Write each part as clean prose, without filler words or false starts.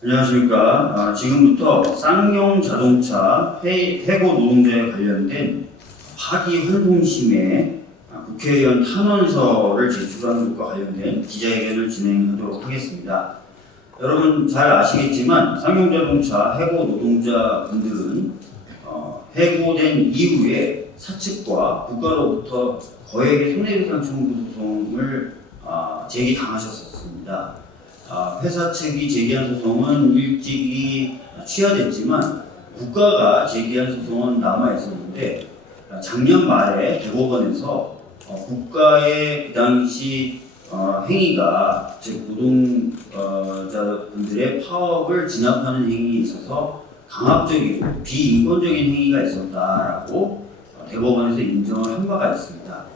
안녕하십니까. 지금부터 쌍용 자동차 해고 노동자에 관련된 파기 환송심에 국회의원 탄원서를 제출하는 것과 관련된 기자회견을 진행하도록 하겠습니다. 여러분 잘 아시겠지만 쌍용 자동차 해고 노동자분들은 해고된 이후에 사측과 국가로부터 거액의 손해배상 청구 소송을 제기당하셨었습니다. 회사 측이 제기한 소송은 일찍이 취하됐지만 국가가 제기한 소송은 남아 있었는데 작년 말에 대법원에서 국가의 그 당시 행위가 즉 노동자분들의 파업을 진압하는 행위에 있어서 강압적이고 비인권적인 행위가 있었다라고 대법원에서 인정을 한 바가 있습니다.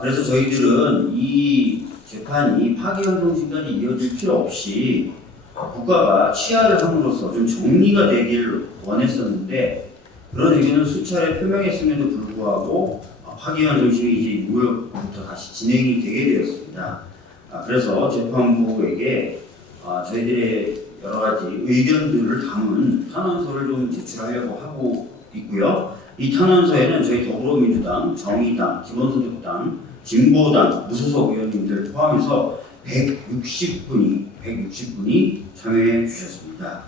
그래서 저희들은 이 재판이 파기환송심까지 이어질 필요 없이 국가가 취하를 함으로써 좀 정리가 되기를 원했었는데 그런 의견을 수차례 표명했음에도 불구하고 파기환송심이 이제 6월부터 다시 진행이 되게 되었습니다. 그래서 재판부에게 저희들의 여러 가지 의견들을 담은 탄원서를 좀 제출하려고 하고 있고요. 이 탄원서에는 저희 더불어민주당, 정의당, 기본소득당, 진보당, 무소속 의원님들 포함해서 160분이 참여해 주셨습니다.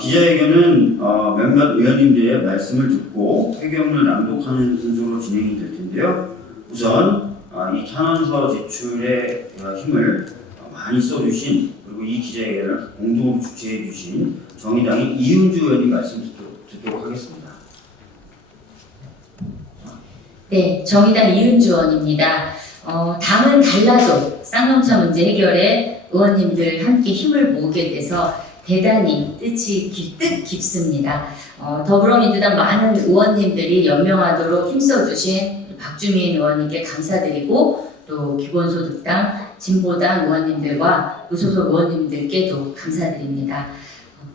기자회견은 몇몇 의원님들의 말씀을 듣고 회견을 낭독하는 순서로 진행이 될 텐데요. 우선 이 탄원서 제출에 힘을 많이 써주신 그리고 이 기자회견을 공동으로 주최해 주신 정의당의 이은주 의원님 말씀 듣도록 하겠습니다. 네, 정의당 이은주 의원입니다. 당은 달라도 쌍용차 문제 해결에 의원님들 함께 힘을 모으게 돼서 대단히 뜻이 깊습니다. 더불어민주당 많은 의원님들이 연명하도록 힘써주신 박주민 의원님께 감사드리고 또 기본소득당, 진보당 의원님들과 무소속 의원님들께도 감사드립니다.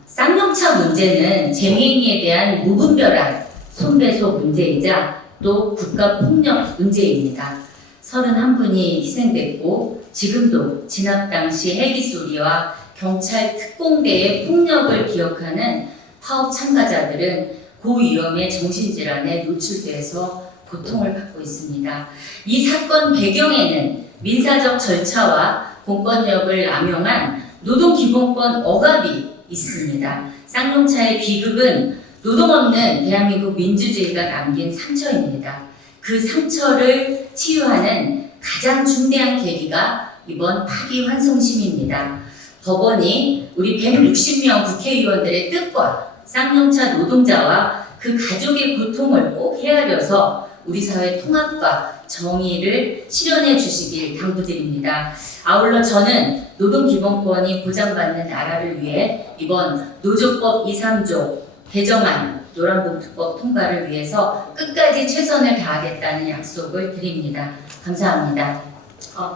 쌍용차 문제는 쟁행위에 대한 무분별한 손배소 문제이자 또 국가폭력 문제입니다. 31분이 희생됐고 지금도 진압 당시 헬기 소리와 경찰 특공대의 폭력을 기억하는 파업 참가자들은 고위험의 정신질환에 노출돼서 고통을 받고 있습니다. 이 사건 배경에는 민사적 절차와 공권력을 남용한 노동기본권 억압이 있습니다. 쌍용차의 비극은 노동 없는 대한민국 민주주의가 남긴 상처입니다. 그 상처를 치유하는 가장 중대한 계기가 이번 파기환송심입니다. 법원이 우리 160명 국회의원들의 뜻과 쌍용차 노동자와 그 가족의 고통을 꼭 헤아려서 우리 사회 통합과 정의를 실현해 주시길 당부드립니다. 아울러 저는 노동기본권이 보장받는 나라를 위해 이번 노조법 2, 3조 개정안 노란봉투법 통과를 위해서 끝까지 최선을 다하겠다는 약속을 드립니다. 감사합니다.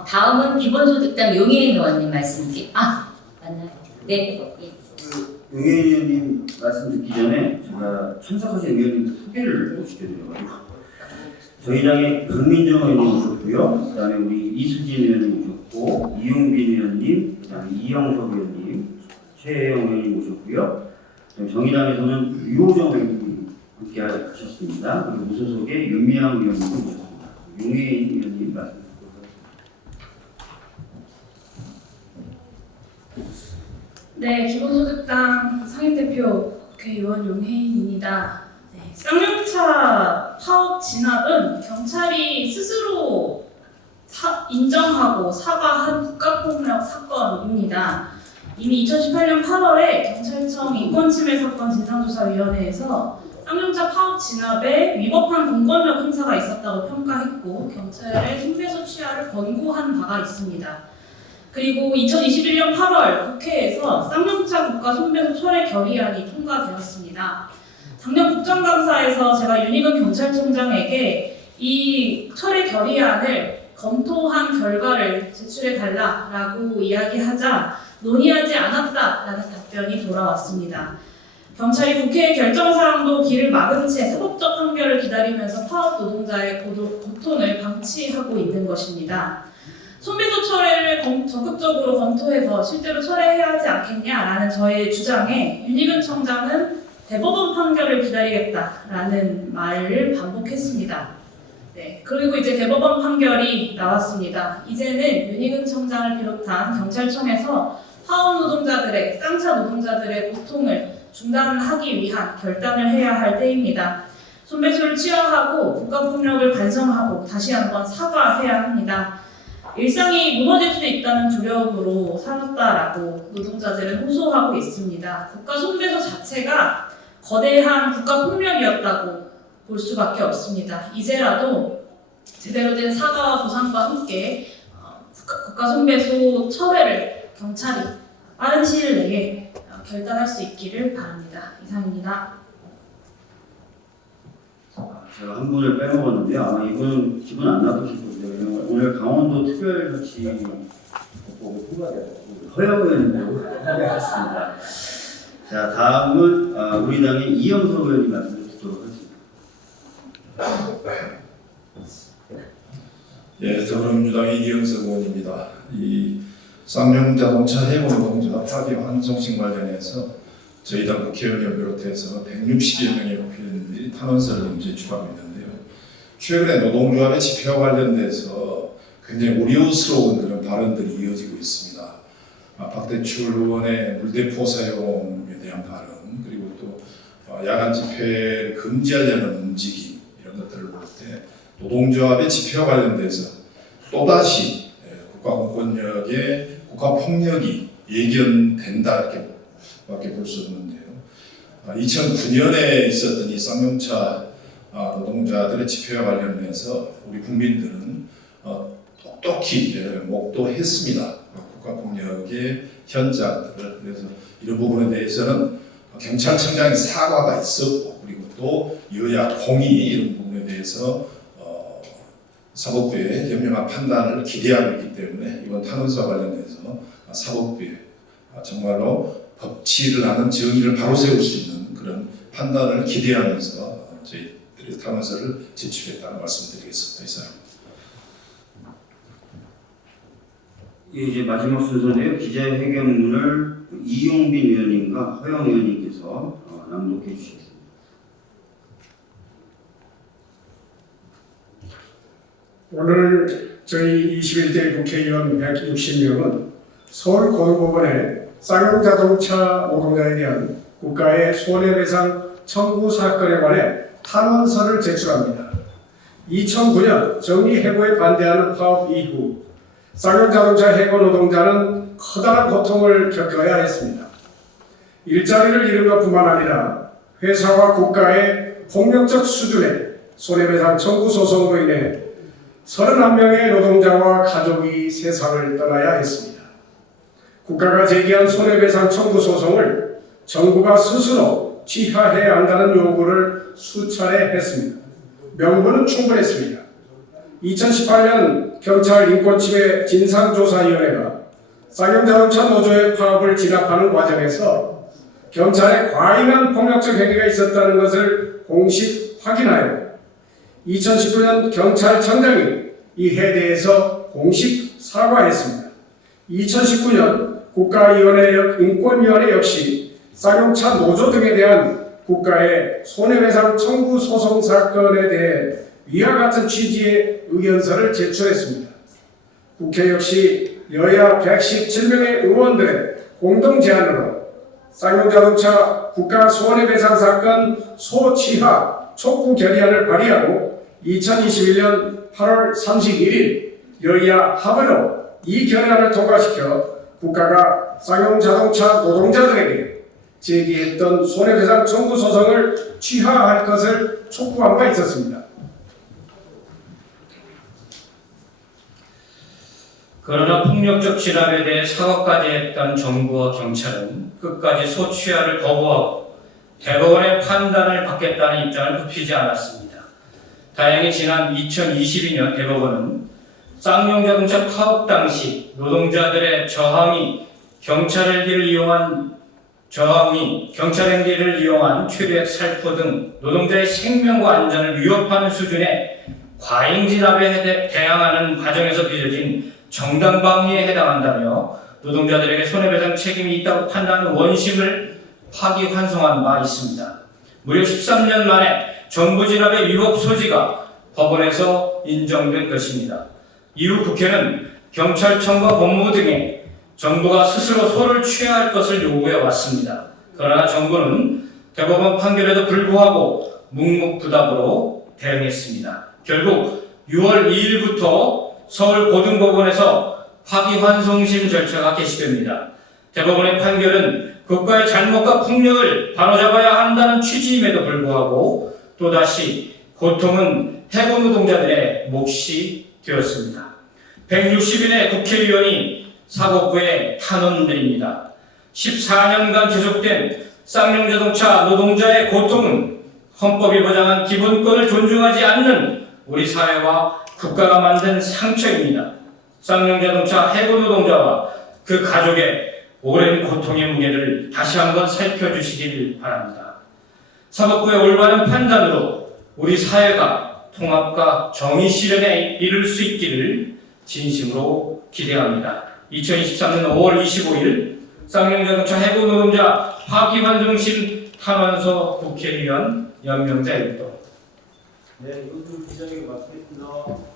다음은 기본소득당 용혜인 의원님 말씀드릴게요. 맞나요? 네. 용혜인 의원님 말씀 듣기 전에 제가 참석하신 의원님들 소개를 못 시켜드려가지고 저희 당의 강민정 의원님 오셨고요. 그 다음에 우리 이수진 의원님 오셨고 이용빈 의원님, 그 다음에 이영석 의원님, 최혜영 의원님 오셨고요. 정의당에서는 유호정 의원님 함께 하셨습니다. 그리고 무소속의 윤미향 의원님도 오셨습니다. 용혜인 의원님 말씀. 네, 기본소득당 상임대표 국회의원 용혜인입니다. 네, 쌍용차 파업 진압은 경찰이 스스로 인정하고 사과한 국가폭력 사건입니다. 이미 2018년 8월에 경찰청 인권침해 사건 진상조사위원회에서 쌍용차 파업 진압에 위법한 공권력 행사가 있었다고 평가했고 경찰의 손배소 취하를 권고한 바가 있습니다. 그리고 2021년 8월 국회에서 쌍용차 국가 손배소 철회 결의안이 통과되었습니다. 작년 국정감사에서 제가 윤희근 경찰청장에게 이 철회 결의안을 검토한 결과를 제출해달라고 이야기하자 논의하지 않았다라는 답변이 돌아왔습니다. 경찰이 국회의 결정사항도 길을 막은 채 사법적 판결을 기다리면서 파업 노동자의 고통을 방치하고 있는 것입니다. 손배소 철회를 적극적으로 검토해서 실제로 철회해야 하지 않겠냐라는 저의 주장에 윤희근 청장은 대법원 판결을 기다리겠다라는 말을 반복했습니다. 네, 그리고 이제 대법원 판결이 나왔습니다. 이제는 윤희근 청장을 비롯한 경찰청에서 파업 노동자들의, 쌍차 노동자들의 고통을 중단하기 위한 결단을 해야 할 때입니다. 손배소를 취하하고 국가폭력을 반성하고 다시 한번 사과해야 합니다. 일상이 무너질 수 있다는 두려움으로 살았다라고 노동자들은 호소하고 있습니다. 국가 손배소 자체가 거대한 국가 폭력이었다고 볼 수밖에 없습니다. 이제라도 제대로 된 사과와 보상과 함께 국가 손배소 철회를 경찰이 빠른 시일 내에 결단할 수 있기를 바랍니다. 이상입니다. 제가 한 분을 빼먹었는데요. 아마 이분은 기분 안 나쁘실 거예요. 오늘 강원도 특별조치 보고 통과되고 허영 의원님도 참여하셨습니다. 자, 다음은 우리 당의 이영석 의원님 말씀을 듣도록 하겠습니다. 예, 더불어민주당의 이영석 의원입니다. 이 쌍용자동차 해고 노동자 파기 환송식 관련해서 저희 당 국회의원을 비롯해서 160여 명의 국회의원들이 탄원서를 제출하고 있는데요. 최근에 노동조합의 집회와 관련돼서 굉장히 우려스러운 그런 발언들이 이어지고 있습니다. 박대출 의원의 물대포 사용에 대한 발언, 그리고 또 야간 집회를 금지하려는 움직임, 이런 것들을 볼 때 노동조합의 집회와 관련돼서 또다시 국가공권력의 국가폭력이 예견된다, 이렇게 밖에 볼 수 없는데요. 2009년에 있었던 이 쌍용차 노동자들의 집회와 관련해서 우리 국민들은 똑똑히 목도했습니다. 국가폭력의 현장들을. 그래서 이런 부분에 대해서는 경찰청장의 사과가 있었고, 그리고 또 여야 통이 이런 부분에 대해서 사법부의 현명한 판단을 기대하고 있기 때문에 이번 탄원서와 관련해서 사법부에 정말로 법치를 하는 정의를 바로 세울 수 있는 그런 판단을 기대하면서 저희들이 탄원서를 제출했다는 말씀드리겠습니다. 이상입니다. 이제 마지막 순서인데요. 기자회견문을 이용빈 의원님과 허영 의원님께서 낭독해 주시겠습니다. 오늘 저희 21대 국회의원 160명은 서울고등법원에 쌍용자동차 노동자에 대한 국가의 손해배상 청구 사건에 관해 탄원서를 제출합니다. 2009년 정리해고에 반대하는 파업 이후 쌍용자동차 해고 노동자는 커다란 고통을 겪어야 했습니다. 일자리를 잃은 것뿐만 아니라 회사와 국가의 폭력적 수준의 손해배상 청구 소송으로 인해 31명의 노동자와 가족이 세상을 떠나야 했습니다. 국가가 제기한 손해배상 청구 소송을 정부가 스스로 취하해야 한다는 요구를 수차례 했습니다. 명분은 충분했습니다. 2018년 경찰 인권침해 진상조사위원회가 쌍용자동차 노조의 파업을 진압하는 과정에서 경찰의 과잉한 폭력적 행위가 있었다는 것을 공식 확인하여 2019년 경찰청장이 이에 대해서 공식 사과했습니다. 2019년 인권위원회 역시 쌍용차 노조 등에 대한 국가의 손해배상 청구 소송 사건에 대해 위와 같은 취지의 의견서를 제출했습니다. 국회 역시 여야 117명의 의원들의 공동 제안으로 쌍용자동차 국가 손해배상 사건 소취하 촉구 결의안을 발의하고 2021년 8월 31일 여야 합의로 이 결의안을 통과시켜 국가가 쌍용자동차 노동자들에게 제기했던 손해배상 청구 소송을 취하할 것을 촉구한 바 있었습니다. 그러나 폭력적 진압에 대해 사과까지 했던 정부와 경찰은 끝까지 소취하를 거부하고 대법원의 판단을 받겠다는 입장을 굽히지 않았습니다. 다행히 지난 2022년 대법원은 쌍용자동차 파업 당시 노동자들의 경찰 행위를 이용한 최루액 살포 등 노동자의 생명과 안전을 위협하는 수준의 과잉 진압에 대항하는 과정에서 빚어진 정당방위에 해당한다며 노동자들에게 손해배상 책임이 있다고 판단하는 원심을 파기환송한 바 있습니다. 무려 13년 만에 정부 진압의 위법 소지가 법원에서 인정된 것입니다. 이후 국회는 경찰청과 법무부 등에 정부가 스스로 소를 취해야 할 것을 요구해 왔습니다. 그러나 정부는 대법원 판결에도 불구하고 묵묵부답으로 대응했습니다. 결국 6월 2일부터 서울고등법원에서 파기환송심 절차가 개시됩니다. 대법원의 판결은 국가의 잘못과 폭력을 바로잡아야 한다는 취지임에도 불구하고 또다시 고통은 해고 노동자들의 몫이 되었습니다. 160인의 국회의원이 사법부에 탄원드립니다. 14년간 계속된 쌍용자동차 노동자의 고통은 헌법이 보장한 기본권을 존중하지 않는 우리 사회와 국가가 만든 상처입니다. 쌍용자동차 해고 노동자와 그 가족의 오랜 고통의 무게를 다시 한번 살펴주시길 바랍니다. 사법부의 올바른 판단으로 우리 사회가 통합과 정의 실현에 이룰 수 있기를 진심으로 기대합니다. 2023년 5월 25일 쌍용자동차 해고 노동자 파기환송심 탄원서 국회의원 연명자 일동. 네, 이것도 기자에게 말씀드리겠습니다.